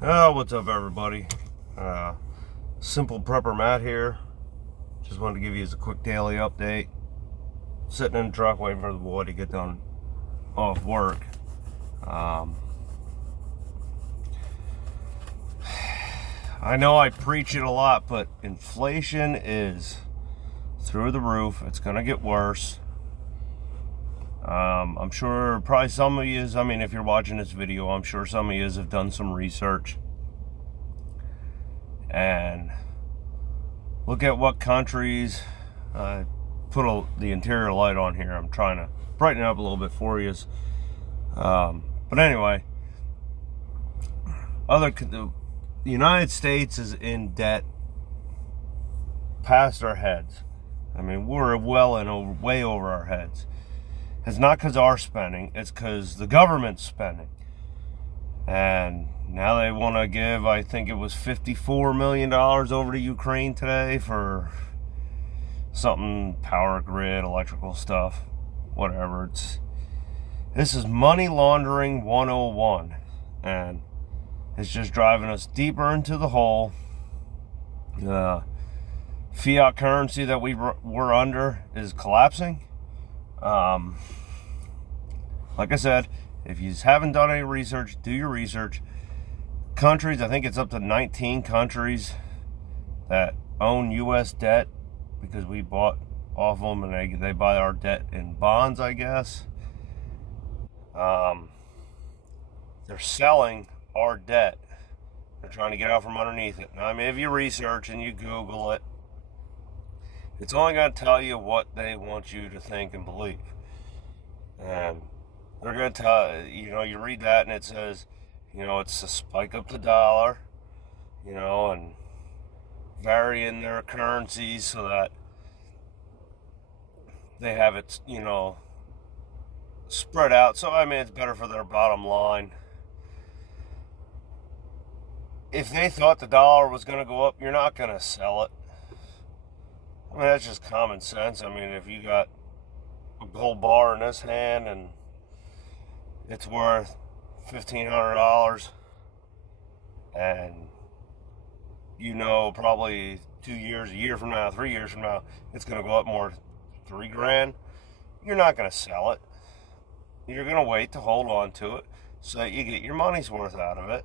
What's up, everybody? Simple Prepper Matt here. Just wanted to give you a quick daily update. Sitting in the truck waiting for the boy to get done off work. I know I preach it a lot, but inflation is through the roof. It's going to get worse. I'm sure probably some of you, if you're watching this video, I'm sure some of you have done some research and look at what countries. Put the interior light on here. I'm trying to brighten it up a little bit for you. But anyway, the United States is in debt past our heads. I mean, we're way over our heads. It's not because of our spending, it's because the government's spending. And now they want to give, I think it was $54 million over to Ukraine today for something, power grid, electrical stuff, whatever. This is money laundering 101. And it's just driving us deeper into the hole. The fiat currency that we're under is collapsing. Like I said, if you haven't done any research, do your research. Countries, I think it's up to 19 countries that own U.S. debt because we bought off them and they buy our debt in bonds, I guess. They're selling our debt. They're trying to get out from underneath it. Now, if you research and you Google it, it's only going to tell you what they want you to think and believe. And they're going to tell you read that and it says, it's to spike up the dollar, and varying their currencies so that they have it, spread out. So, it's better for their bottom line. If they thought the dollar was going to go up, you're not going to sell it. That's just common sense. If you got a gold bar in this hand and it's worth $1,500 and probably 2 years, a year from now, 3 years from now, it's going to go up more, $3,000, you're not going to sell it. You're going to wait to hold on to it so that you get your money's worth out of it.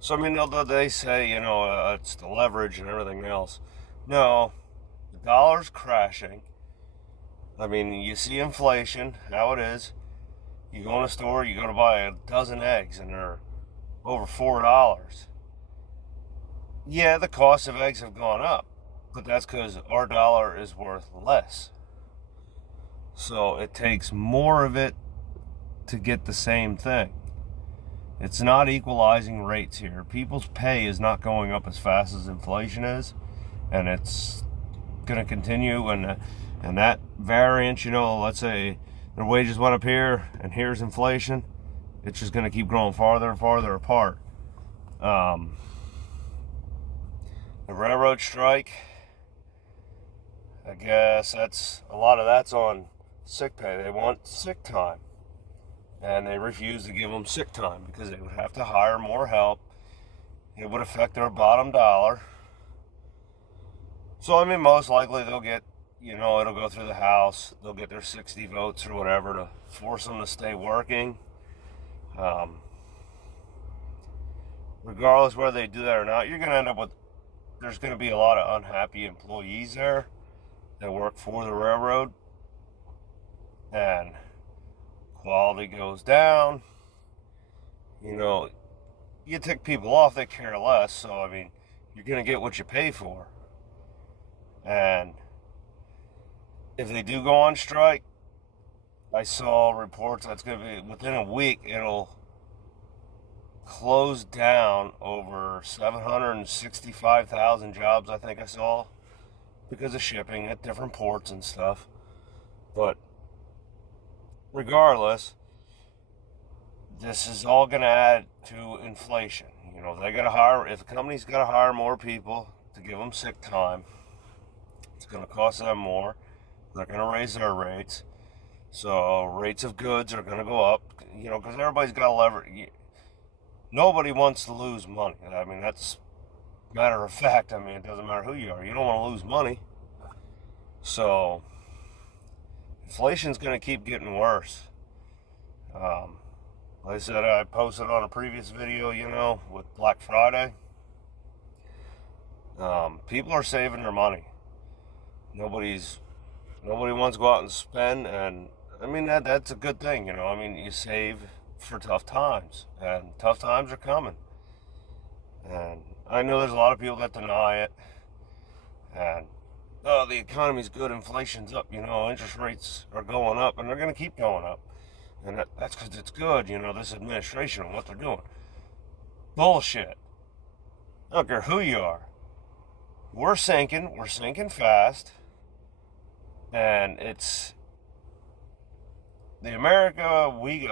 So, they say, it's the leverage and everything else. No, the dollar's crashing. You see inflation, how it is. You go in a store, you go to buy a dozen eggs, and they're over $4. Yeah, the cost of eggs have gone up, but that's because our dollar is worth less. So it takes more of it to get the same thing. It's not equalizing rates here. People's pay is not going up as fast as inflation is, and it's going to continue. And that variance, let's say their wages went up here, and here's inflation. It's just going to keep growing farther and farther apart. The railroad strike, I guess a lot of that's on sick pay. They want sick time. And they refuse to give them sick time because they would have to hire more help. It would affect their bottom dollar. So, most likely they'll get, it'll go through the House. They'll get their 60 votes or whatever to force them to stay working. Regardless whether they do that or not, you're going to end up with, there's going to be a lot of unhappy employees there that work for the railroad. And quality goes down. You take people off, they care less. So, you're going to get what you pay for. And if they do go on strike, I saw reports that's going to be within a week, it'll close down over 765,000 jobs, I think I saw, because of shipping at different ports and stuff. But regardless, this is all going to add to inflation. If the company's got to hire more people to give them sick time, it's going to cost them more. They're going to raise their rates. So rates of goods are going to go up, because everybody's got to leverage. Nobody wants to lose money. I mean, that's matter of fact. I mean, it doesn't matter who you are. You don't want to lose money. So inflation's going to keep getting worse. Like I said, I posted on a previous video, with Black Friday. People are saving their money. Nobody wants to go out and spend, and I mean that's a good thing, I mean, you save for tough times, and tough times are coming. And I know there's a lot of people that deny it, and the economy's good, inflation's up, interest rates are going up, and they're going to keep going up, and that's because it's good, this administration and what they're doing. Bullshit. I don't care who you are. We're sinking fast, and it's the America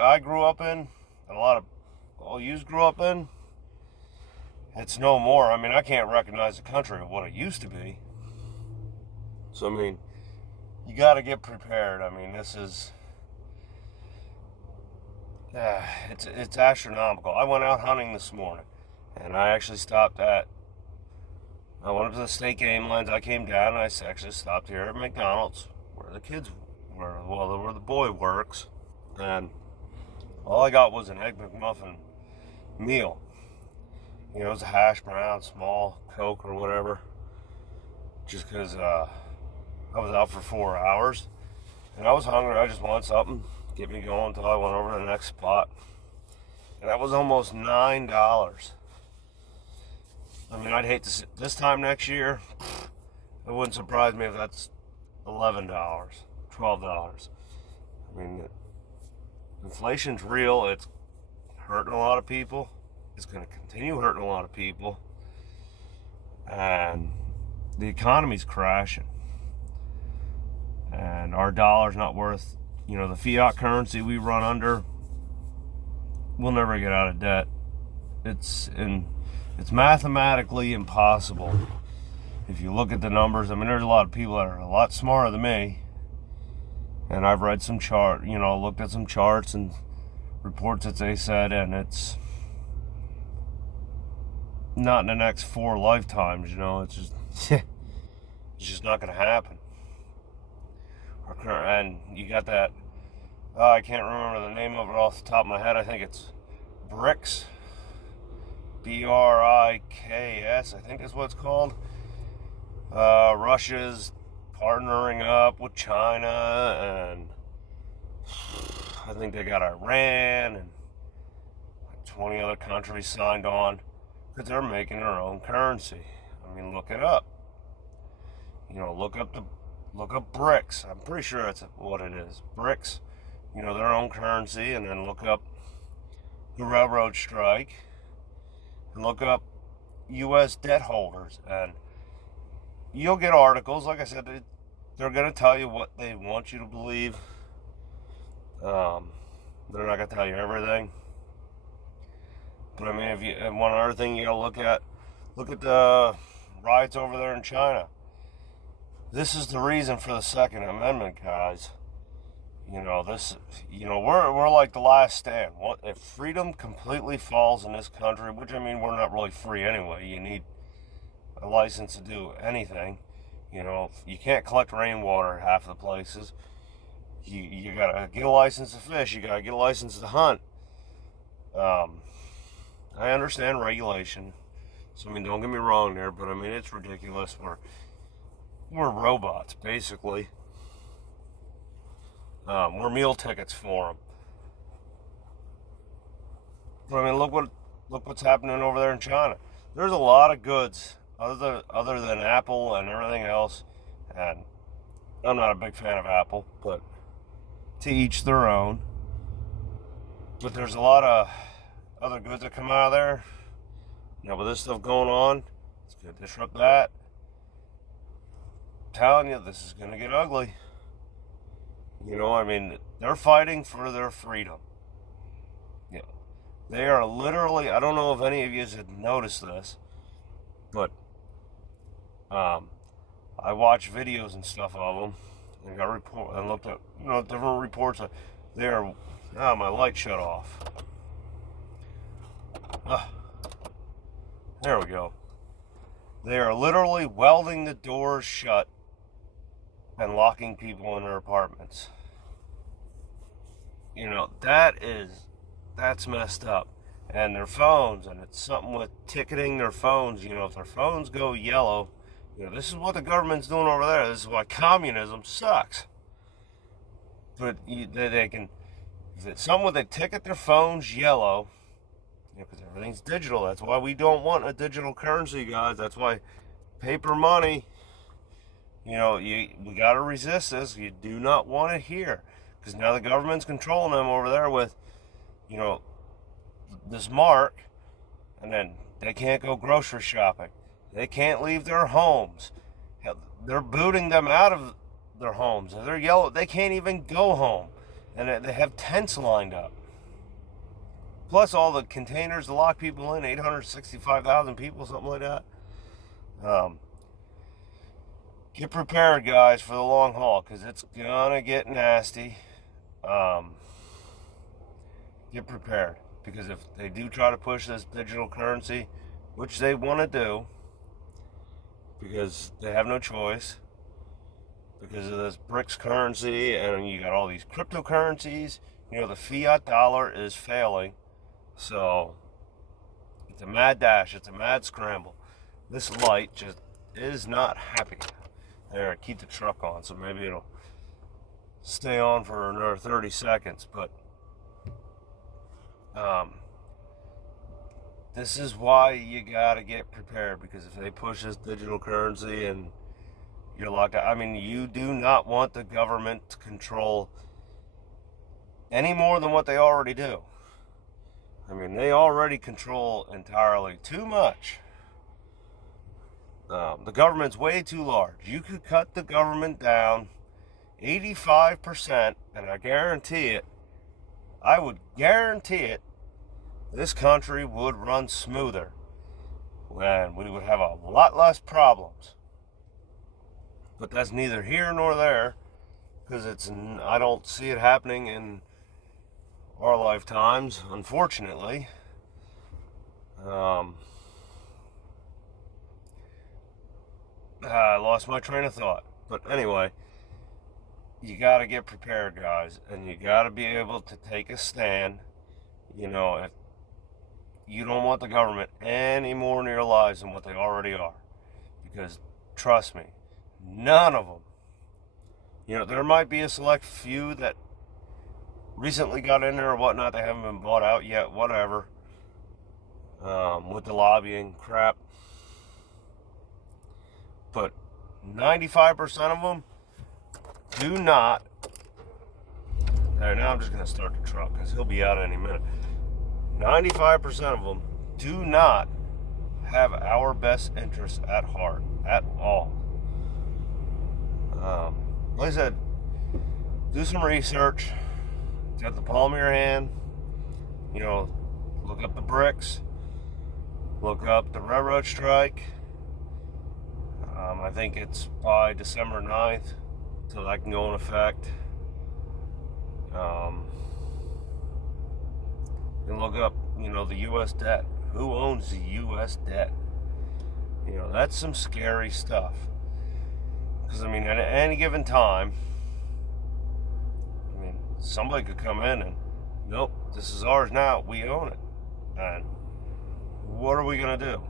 I grew up in, and a lot of all yous grew up in. It's no more. I mean, I can't recognize the country of what it used to be. So, I mean, you got to get prepared. I mean, this is it's astronomical. I went out hunting this morning, and I actually I went up to the state game lines. I came down, and I actually stopped here at McDonald's, where the boy works, and all I got was an Egg McMuffin meal. It was a hash brown, small Coke or whatever, just because I was out for 4 hours, and I was hungry. I just wanted something to get me going until I went over to the next spot, and that was almost $9. I mean, I'd hate to see this time next year. It wouldn't surprise me if that's $11, $12. I mean, inflation's real. It's hurting a lot of people. It's going to continue hurting a lot of people. And the economy's crashing. And our dollar's not worth, the fiat currency we run under. We'll never get out of debt. It's mathematically impossible. If you look at the numbers, I mean, there's a lot of people that are a lot smarter than me. And I've read some looked at some charts and reports that they said, and it's not in the next 4 lifetimes, it's just it's just not going to happen. And you got that, I can't remember the name of it off the top of my head. I think it's BRICS, BRIKS, I think is what it's called. Russia's partnering up with China, and I think they got Iran and 20 other countries signed on, because they're making their own currency. I mean, look it up. Look up BRICS. I'm pretty sure that's what it is. BRICS, their own currency, and then look up the railroad strike, and look up U.S. debt holders, and you'll get articles. Like I said, they're going to tell you what they want you to believe. They're not going to tell you everything. But I mean, and one other thing you got to look at the riots over there in China. This is the reason for the Second Amendment, guys. We're like the last stand. What if freedom completely falls in this country? Which, I mean, we're not really free anyway. You need a license to do anything. You can't collect rainwater at half the places. You gotta get a license to fish. You gotta get a license to hunt. I understand regulation. So, I mean, don't get me wrong there, but I mean, it's ridiculous. We're robots, basically. We're meal tickets for them. But I mean, look what's happening over there in China. There's a lot of goods other than Apple and everything else, and I'm not a big fan of Apple, but to each their own. But there's a lot of other goods that come out of there. With this stuff going on, it's going to disrupt that. I'm telling you, this is going to get ugly. I mean, they're fighting for their freedom. Yeah, they are literally, I don't know if any of you have noticed this, but I watch videos and stuff of them, I got report. I looked at different reports. They are. Ah, my light shut off. There we go. They are literally welding the doors shut and locking people in their apartments. That's messed up. And their phones, and it's something with ticketing their phones. If their phones go yellow, this is what the government's doing over there. This is why communism sucks. But they can, if it's something where they ticket their phones yellow, because everything's digital. That's why we don't want a digital currency, guys. That's why paper money, we got to resist this. You do not want it here. Because now the government's controlling them over there with, this mark. And then they can't go grocery shopping. They can't leave their homes. They're booting them out of their homes. If they're yellow, they can't even go home. And they have tents lined up. Plus all the containers to lock people in, 865,000 people, something like that. Get prepared, guys, for the long haul, because it's gonna get nasty. Get prepared, because if they do try to push this digital currency, which they want to do, because they have no choice, because of this BRICS currency, and you got all these cryptocurrencies, the fiat dollar is failing. So it's a mad dash, it's a mad scramble. This light just is not happy. There, keep the truck on, so maybe it'll stay on for another 30 seconds. But this is why you gotta get prepared, because if they push this digital currency and you're locked out, you do not want the government to control any more than what they already do. They already control entirely too much. The government's way too large. You could cut the government down 85%, and I would guarantee it, this country would run smoother, and we would have a lot less problems. But that's neither here nor there, because I don't see it happening in our lifetimes, unfortunately. I lost my train of thought. But anyway, you got to get prepared, guys, and you got to be able to take a stand. If you don't want the government any more in your lives than what they already are, because trust me, none of them. There might be a select few that recently got in there or whatnot. They haven't been bought out yet, whatever, with the lobbying crap. But 95% of them do not. There, now I'm just going to start the truck because he'll be out any minute. 95% of them do not have our best interests at heart at all. Like I said, do some research. It's at the palm of your hand. Look up the BRICS. Look up the railroad strike. I think it's by December 9th till that can go in effect. And look up, the U.S. debt. Who owns the U.S. debt? That's some scary stuff. Because, at any given time, somebody could come in and, nope, this is ours now, we own it. And what are we going to do?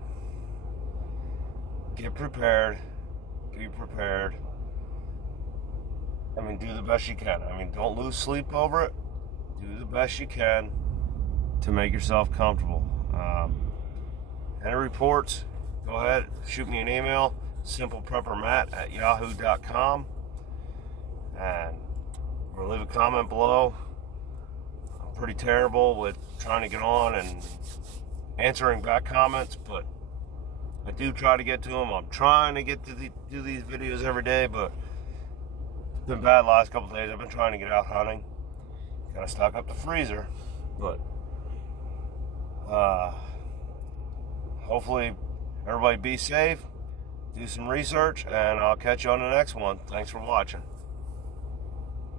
Get prepared. Be prepared. Do the best you can. Don't lose sleep over it. Do the best you can to make yourself comfortable. Any reports, go ahead, shoot me an email, simplepreppermatt@yahoo.com, or leave a comment below. I'm pretty terrible with trying to get on and answering back comments, but I do try to get to them. I'm trying to get to do these videos every day, but it's been bad the last couple of days. I've been trying to get out hunting. Gotta stock up the freezer, but hopefully everybody be safe, do some research, and I'll catch you on the next one. Thanks for watching.